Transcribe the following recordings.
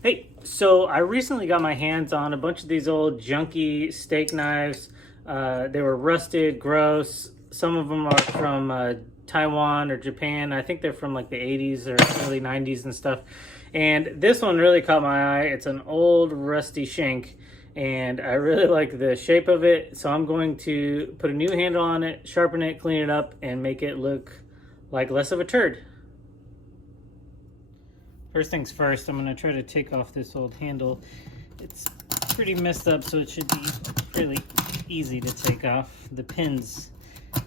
Hey, so I recently got my hands on a bunch of these old junky steak knives. They were rusted, gross. Some of them are from Taiwan or Japan. I think they're from like the 80s or early 90s and stuff. And this one really caught my eye. It's an old rusty shank, and I really like the shape of it. So I'm going to put a new handle on it, sharpen it, clean it up, and make it look like less of a turd. First things first, I'm going to try to take off this old handle. It's pretty messed up, so it should be fairly easy to take off. The pins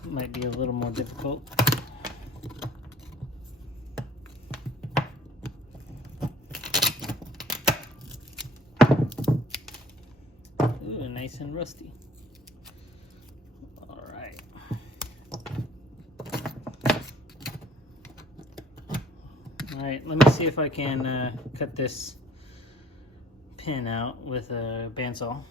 might be a little more difficult. Ooh, nice and rusty. All right. All right, let me see if I can cut this pin out with a bandsaw.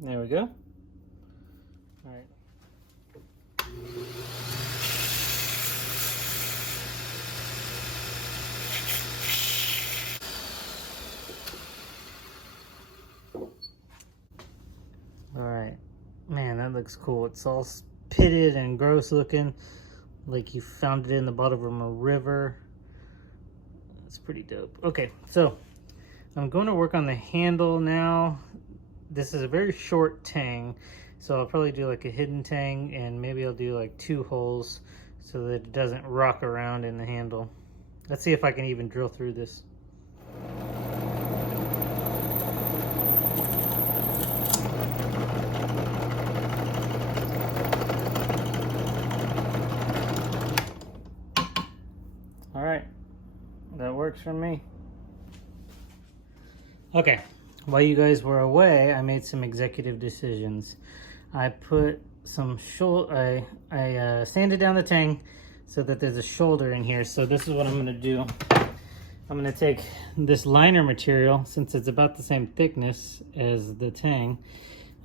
There we go. All right. All right. Man, that looks cool. It's all pitted and gross looking, like you found it in the bottom of a river. It's pretty dope. Okay, so I'm going to work on the handle now. This is a very short tang, so I'll probably do like a hidden tang, and maybe I'll do like 2 holes so that it doesn't rock around in the handle. Let's see if I can even drill through this. All right, that works for me. Okay, while you guys were away, I made some executive decisions. I put some shoulder, I sanded down the tang so that there's a shoulder in here. So this is what I'm gonna do. I'm gonna take this liner material, since it's about the same thickness as the tang,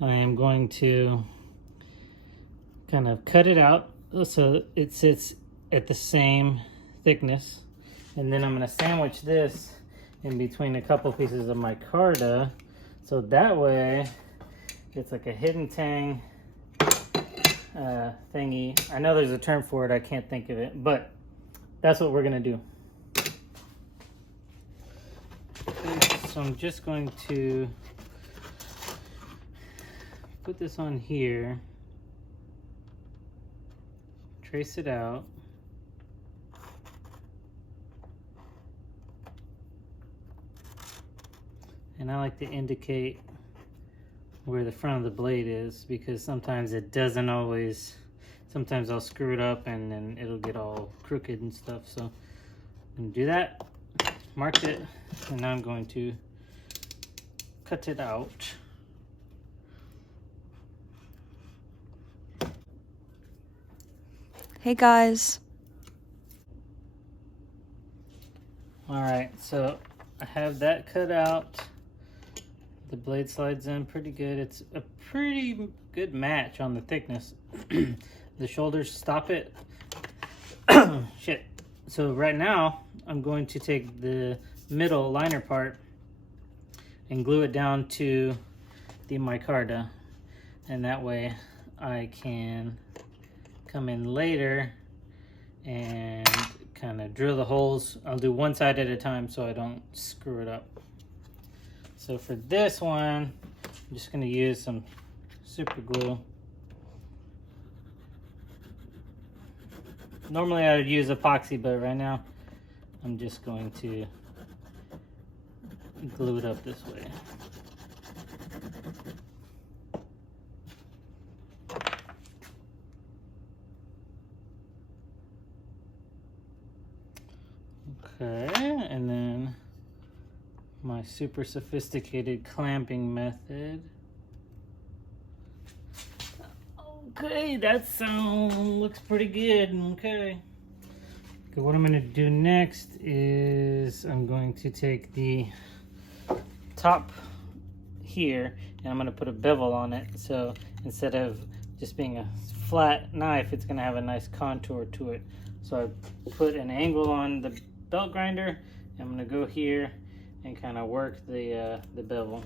I am going to kind of cut it out so it sits at the same thickness. And then I'm gonna sandwich this in between a couple pieces of micarta, so that way it's like a hidden tang thingy. I know there's a term for it, I can't think of it, but that's what we're gonna do. So I'm just going to put this on here, trace it out, and I like to indicate where the front of the blade is, because sometimes it doesn't always, sometimes I'll screw it up and then it'll get all crooked and stuff. So I'm gonna do that, marked it, and now I'm going to cut it out. Hey guys. All right, so I have that cut out. The blade slides in pretty good. It's a pretty good match on the thickness. The shoulders stop it. Shit. So right now, I'm going to take the middle liner part and glue it down to the micarta. And that way I can come in later and kind of drill the holes. I'll do one side at a time so I don't screw it up. So for this one, I'm just going to use some super glue. Normally I would use epoxy, but right now I'm just going to glue it up this way. Okay, and then my super sophisticated clamping method. Okay, that looks pretty good. Okay. Okay, what I'm going to do next is I'm going to take the top here and I'm going to put a bevel on it. So instead of just being a flat knife, it's going to have a nice contour to it. So I put an angle on the belt grinder. I'm going to go here and kind of work the bevel.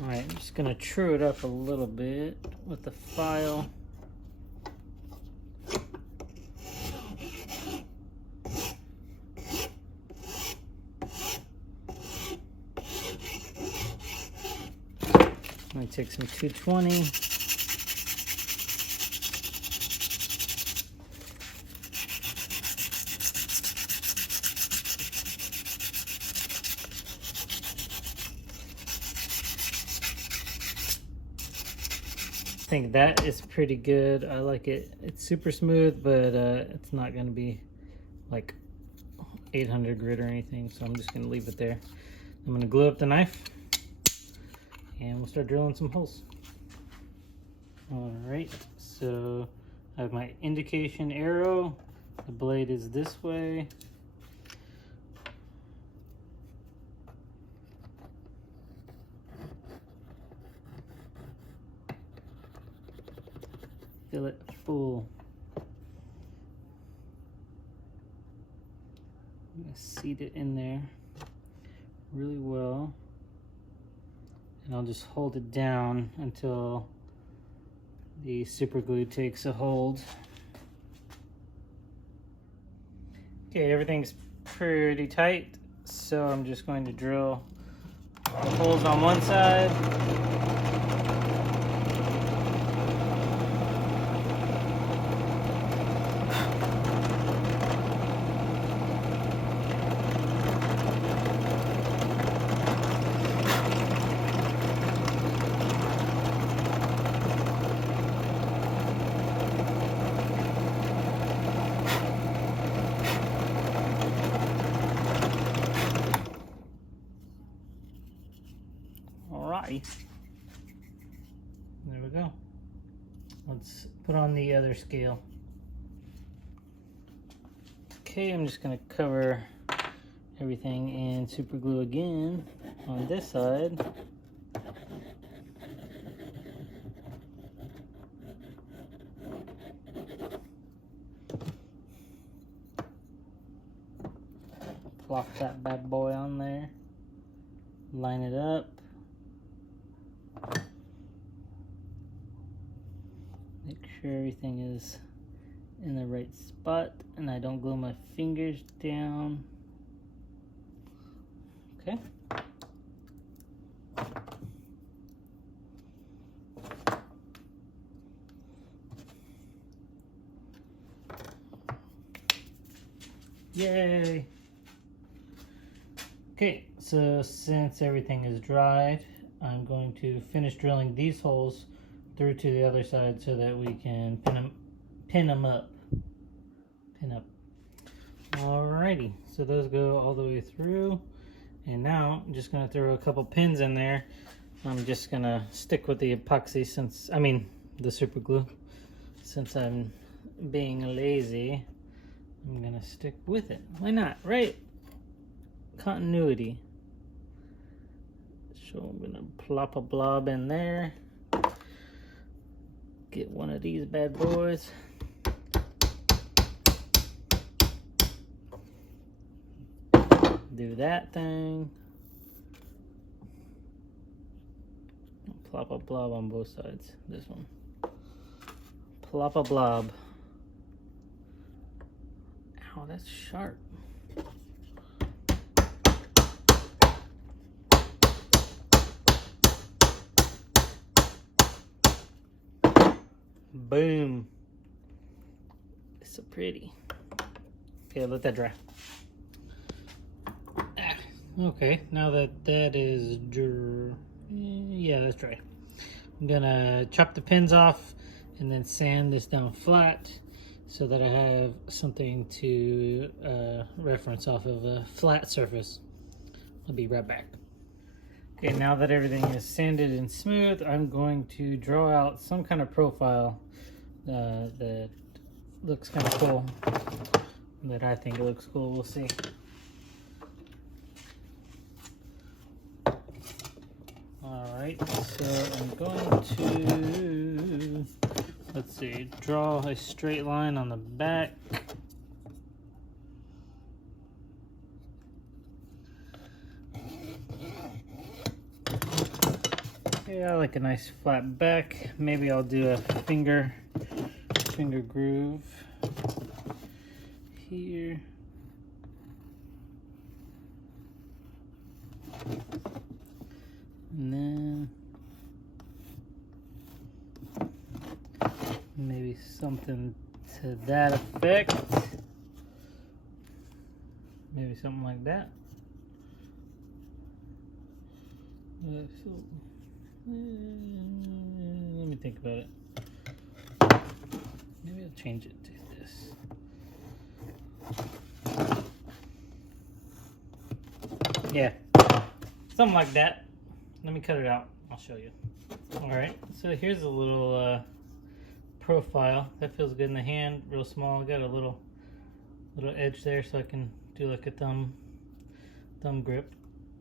Alright, I'm just going to true it up a little bit with the file. I'm going to take some 220. I think that is pretty good. I like it. It's super smooth, but it's not going to be like 800 grit or anything, so I'm just going to leave it there. I'm going to glue up the knife and we'll start drilling some holes. Alright, so I have my indication arrow. The blade is this way. Fill it full. I'm going to seat it in there really well. And I'll just hold it down until the super glue takes a hold. Okay, everything's pretty tight, so I'm just going to drill the holes on one side. There we go. Let's put on the other scale. Okay, I'm just going to cover everything in super glue again on this side. Plop that bad boy on there. Line it up. Make sure everything is in the right spot and I don't glue my fingers down. Okay. Yay! Okay, so since everything is dried, I'm going to finish drilling these holes through to the other side so that we can pin them up. Pin up. Alrighty, so those go all the way through. And now I'm just gonna throw a couple pins in there. I'm just gonna stick with the epoxy the super glue. Since I'm being lazy, I'm gonna stick with it. Why not, right? Continuity. So I'm gonna plop a blob in there. Get one of these bad boys. Do that thing. Plop a blob on both sides. This one. Plop a blob. Ow, that's sharp. Boom. so pretty. Okay, let that dry. Okay, now that that is dry, yeah, that's dry. I'm gonna chop the pins off and then sand this down flat so that I have something to reference off of a flat surface. I'll be right back. Okay, now that everything is sanded and smooth, I'm going to draw out some kind of profile that looks kind of cool, that I think it looks cool. We'll see. Alright, so I'm going to, let's see, draw a straight line on the back. Okay, I like a nice flat back. Maybe I'll do a finger groove here. And then maybe something to that effect. Maybe something like that. Let me think about it. Maybe I'll change it to this. Yeah, something like that. Let me cut it out. I'll show you. All right, so here's a little profile. That feels good in the hand, real small. Got a little edge there so I can do like a thumb grip.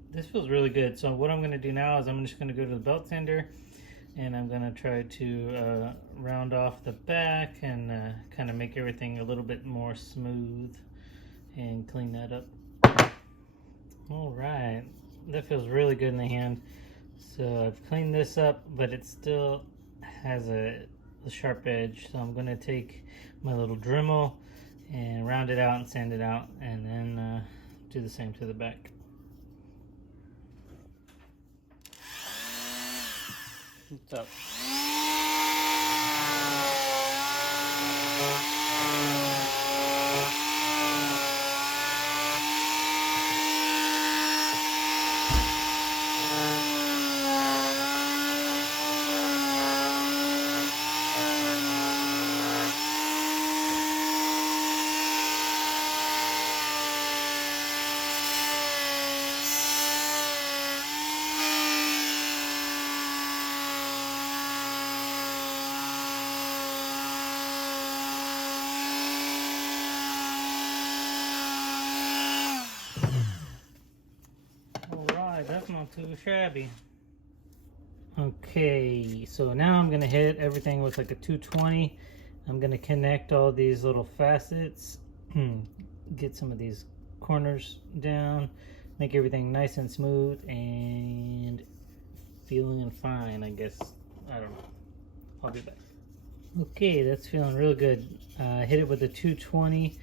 This feels really good. So what I'm gonna do now is I'm just gonna go to the belt sander and I'm gonna try to round off the back and kind of make everything a little bit more smooth and clean that up. All right, that feels really good in the hand. So I've cleaned this up, but it still has a sharp edge. So I'm gonna take my little Dremel and round it out and sand it out, and then do the same to the back. What's up? That's not too shabby. Okay, so now I'm gonna hit everything with like a 220. I'm gonna connect all these little facets, get some of these corners down, make everything nice and smooth and feeling fine, I guess. I don't know. I'll be back. Okay, that's feeling real good. Hit it with a 220.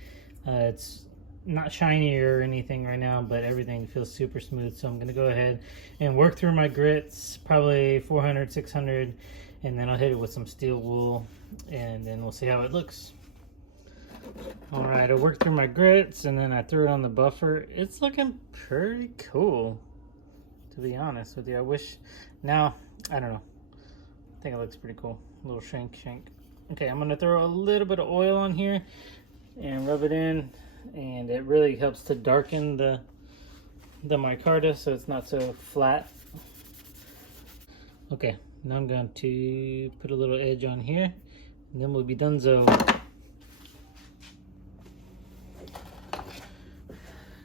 It's not shiny or anything right now, but everything feels super smooth. So I'm gonna go ahead and work through my grits, probably 400, 600, and then I'll hit it with some steel wool, and then we'll see how it looks. All right, I worked through my grits, and then I threw it on the buffer. It's looking pretty cool, to be honest with you. I wish, now, I don't know. I think it looks pretty cool. A little shank. Okay, I'm gonna throw a little bit of oil on here and rub it in. And it really helps to darken the micarta so it's not so flat. Okay, now I'm going to put a little edge on here and then we'll be donezo.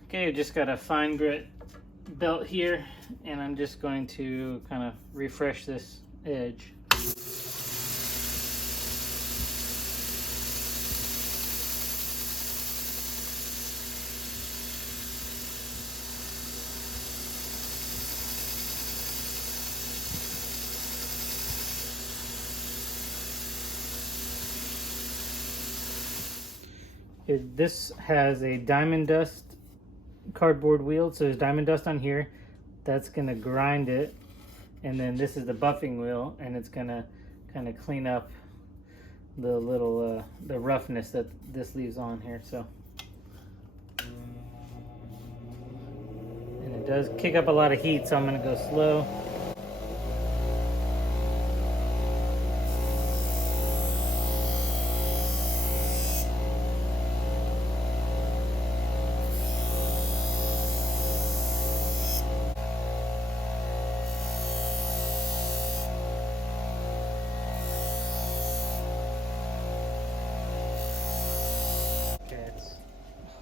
Okay, I just got a fine grit belt here and I'm just going to kind of refresh this edge. This has a diamond dust cardboard wheel, so there's diamond dust on here. That's gonna grind it, and then this is the buffing wheel, and it's gonna kind of clean up the little the roughness that this leaves on here. So, and it does kick up a lot of heat, so I'm gonna go slow.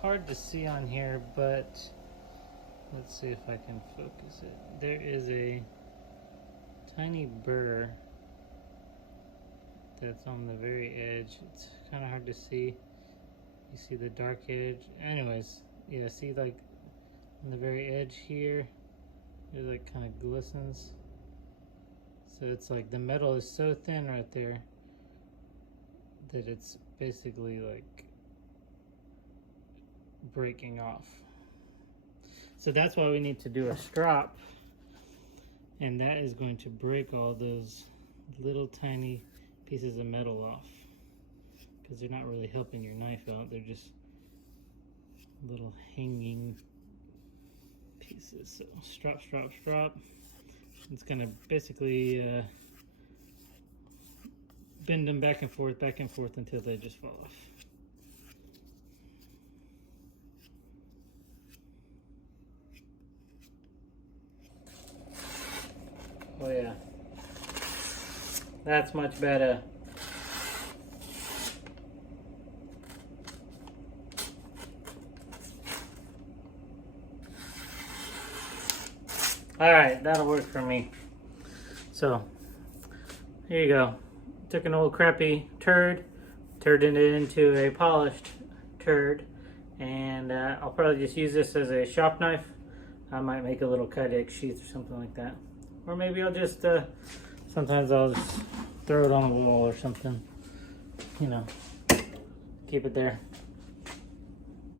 Hard to see on here, but let's see if I can focus it. There is a tiny burr that's on the very edge. It's kind of hard to see. You see the dark edge. Anyways, yeah, see like on the very edge here, it like kind of glistens. So it's like the metal is so thin right there that it's basically like breaking off. So that's why we need to do a strop, and that is going to break all those little tiny pieces of metal off, because they're not really helping your knife out. They're just little hanging pieces. So strop, strop, strop. It's gonna basically bend them back and forth until they just fall off. Oh yeah, that's much better. All right, that'll work for me. So here you go. Took an old crappy turd, turned it into a polished turd, and I'll probably just use this as a shop knife. I might make a little Kydex sheath or something like that. Or maybe I'll just, sometimes I'll just throw it on the wall or something, you know, keep it there.